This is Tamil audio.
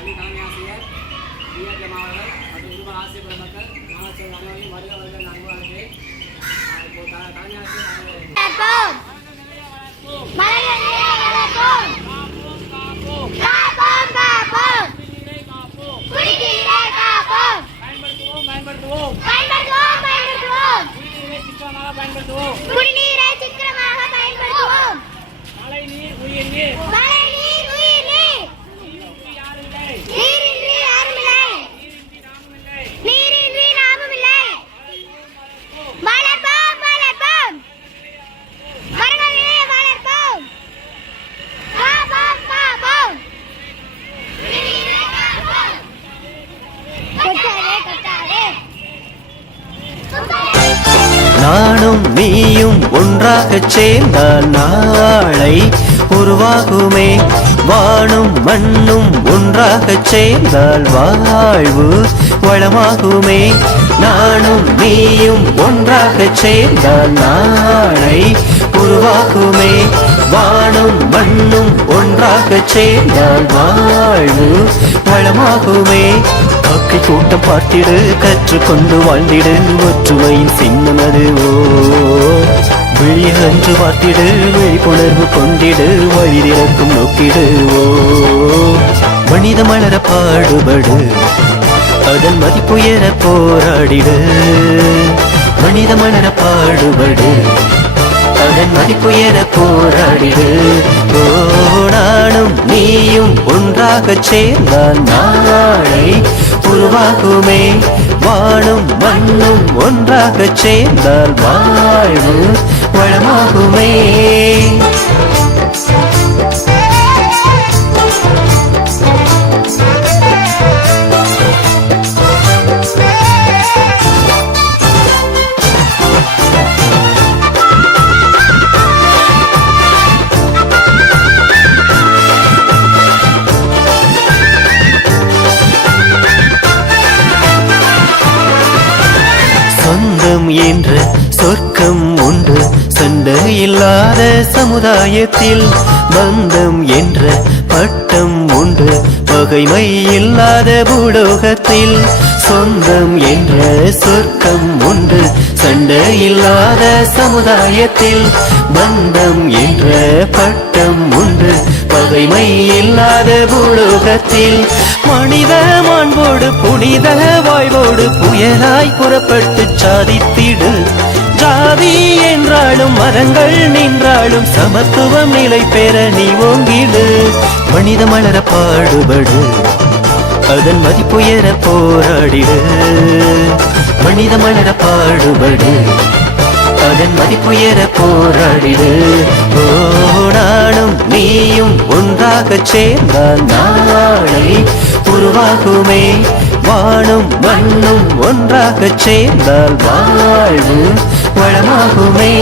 பள்ளி தலைமை ஆசிரியர் பிஆர்கே மாவர்கள் மற்றும் இருபது ஆசிரியர் பெருமக்கள் மாணவர்கள் அனைவரையும் வருக வருக அன்பு அழைக்கிறேன் தலைமை ஆசிரியர் பயன்படுத்துவோம் பயன்படுத்துவோம். பயன்படுத்துவோம் பயன்படுத்துவோம். பயன்படுத்துவோம். குடிநீரை சிக்கனமாக பயன்படுத்துவோம். மழை நீர் உயிர் நீர் நானும் நீயும் ஒன்றாக சேர்ந்தால் நாளை உருவாகுமே. வானும் மண்ணும் ஒன்றாக சேர்ந்தால் வாழ்வு வளமாகுமே. நானும் நீயும் ஒன்றாக சேர்ந்தால் நாளை உருவாகுமே. வானும் மண்ணும் ஒன்றாக சேர்ந்தால் வாழ்வு வளமாகுமே. வாழ்க்கை கூட்டம் பார்த்திடு கற்றுக்கொண்டு வாழ்ந்திடு ஒற்றுமையின் சின்னம் அது ஓ பார்த்திடு விழிப்புணர்வு கொண்டிடு வழி திறக்கும் நோக்கிடு மனித மலர பாடுபடு அதன் மதிப்புயர போராடிடு. மனித மலர பாடுபடு அதன் மதிப்புயர போராடிடு. ஓ நானும் நீயும் ஒன்றாகச் சேர்ந்தான் நாளை உருவாகுமே. வானும் மண்ணும் ஒன்றாகச் சேர்ந்தால் வாழ்வு வளமாகுமே. சொந்தம் என்ற சொர்க்கம் உண்டு. சண்டை இல்லாத சமுதாயத்தில் பந்தம் என்ற பட்டம் உண்டு. பகைமை இல்லாத பூடோகத்தில் சொந்தம் என்ற சொர்க்கம் உண்டு. சண்டை இல்லாத சமுதாயத்தில் பந்தம் என்ற பட்டம் உண்டு. பகைமை இல்லாத பூலோகத்தில் மனித மாண்போடு புனித வாழ்வோடு புயலாய் புறப்பட்டு சாதித்திடு. ஜாதி என்றாலும் மரங்கள் நின்றாலும் சமத்துவம் நிலை பெற நீ ஓங்கிடு. மனித மலர பாடுபடு. அதன் மதிப்புயர போராடிடு. மனித மலர பாடுபடு. அதன் மதிப்புயர போராடிடு. ஓ நானும் நீயும் ஒன்றாக சேர்ந்தால் நாளை உருவாகுமே. வானும் மண்ணும் ஒன்றாகச் சேர்ந்தால் வாழ்வு வளமாகுமே.